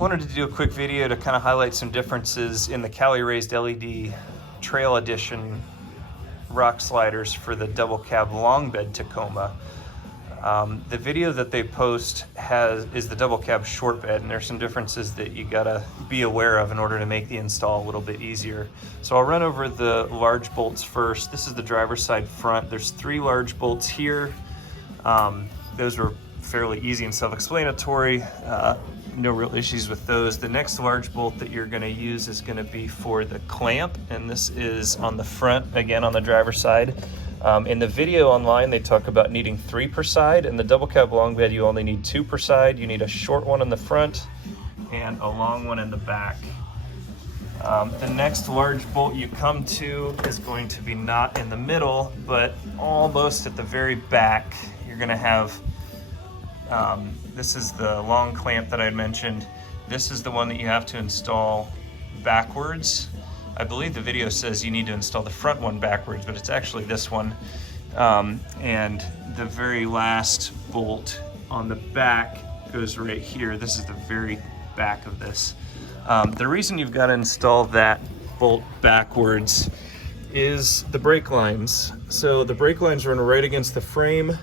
Wanted to do a quick video to kind of highlight some differences in the Cali raised LED Trail Edition rock sliders for the double cab long bed Tacoma. The video that they post is the double cab short bed, and there's some differences that you gotta be aware of in order to make the install a little bit easier. So I'll run over the large bolts first. This is the driver's side front. There's 3 large bolts here. Those were fairly easy and self-explanatory. No real issues with those. The next large bolt that you're going to use is going to be for the clamp, and this is on the front, again on the driver's side. In the video online they talk about needing 3 per side. In the double cab long bed you only need 2 per side. You need a short one in the front and a long one in the back. The next large bolt you come to is going to be not in the middle, but almost at the very back. You're going to have this is the long clamp that I mentioned. This is the one that you have to install backwards. I believe the video says you need to install the front one backwards, but it's actually this one. And the very last bolt on the back goes right here. This is the very back of this. The reason you've got to install that bolt backwards is the brake lines. So the brake lines run right against the frame.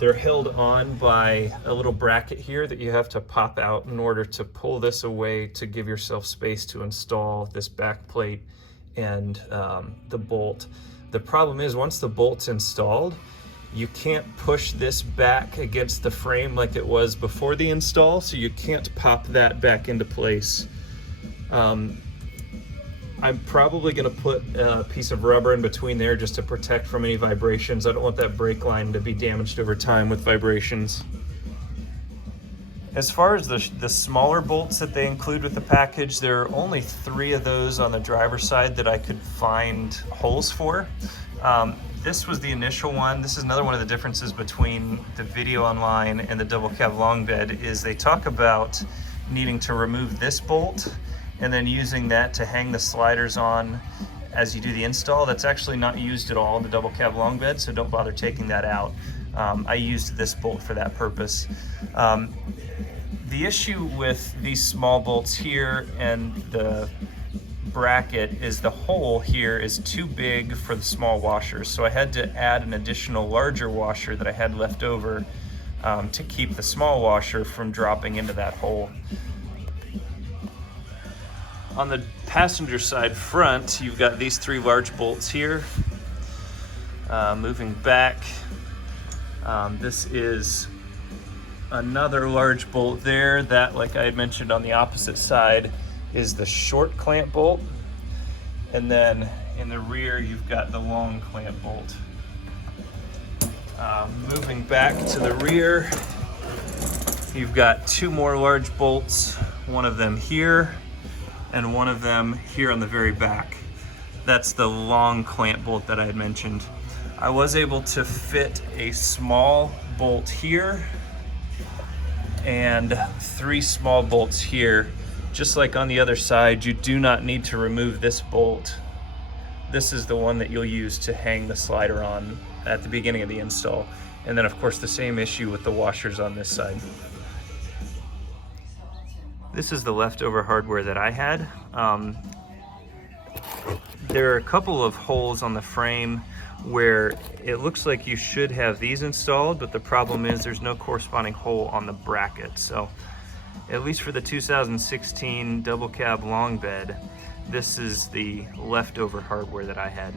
They're held on by a little bracket here that you have to pop out in order to pull this away to give yourself space to install this back plate and the bolt. The problem is once the bolt's installed, you can't push this back against the frame like it was before the install, so you can't pop that back into place. I'm probably going to put a piece of rubber in between there just to protect from any vibrations. I don't want that brake line to be damaged over time with vibrations. As far as the smaller bolts that they include with the package, there are only 3 of those on the driver's side that I could find holes for. This was the initial one. This is another one of the differences between the video online and the double cab long bed is they talk about needing to remove this bolt and then using that to hang the sliders on as you do the install. That's actually not used at all in the double cab long bed, so don't bother taking that out. I used this bolt for that purpose. The issue with these small bolts here and the bracket is the hole here is too big for the small washers, so I had to add an additional larger washer that I had left over to keep the small washer from dropping into that hole. On the passenger side front, you've got these 3 large bolts here. Moving back, this is another large bolt there. That, like I had mentioned on the opposite side, is the short clamp bolt. And then in the rear, you've got the long clamp bolt. Moving back to the rear, you've got 2 more large bolts, one of them here, and one of them here on the very back. That's the long clamp bolt that I had mentioned. I was able to fit a small bolt here and 3 small bolts here. Just like on the other side, you do not need to remove this bolt. This is the one that you'll use to hang the slider on at the beginning of the install. And then of course the same issue with the washers on this side. This is the leftover hardware that I had. There are a couple of holes on the frame where it looks like you should have these installed, but the problem is there's no corresponding hole on the bracket. So at least for the 2016 double cab long bed, this is the leftover hardware that I had.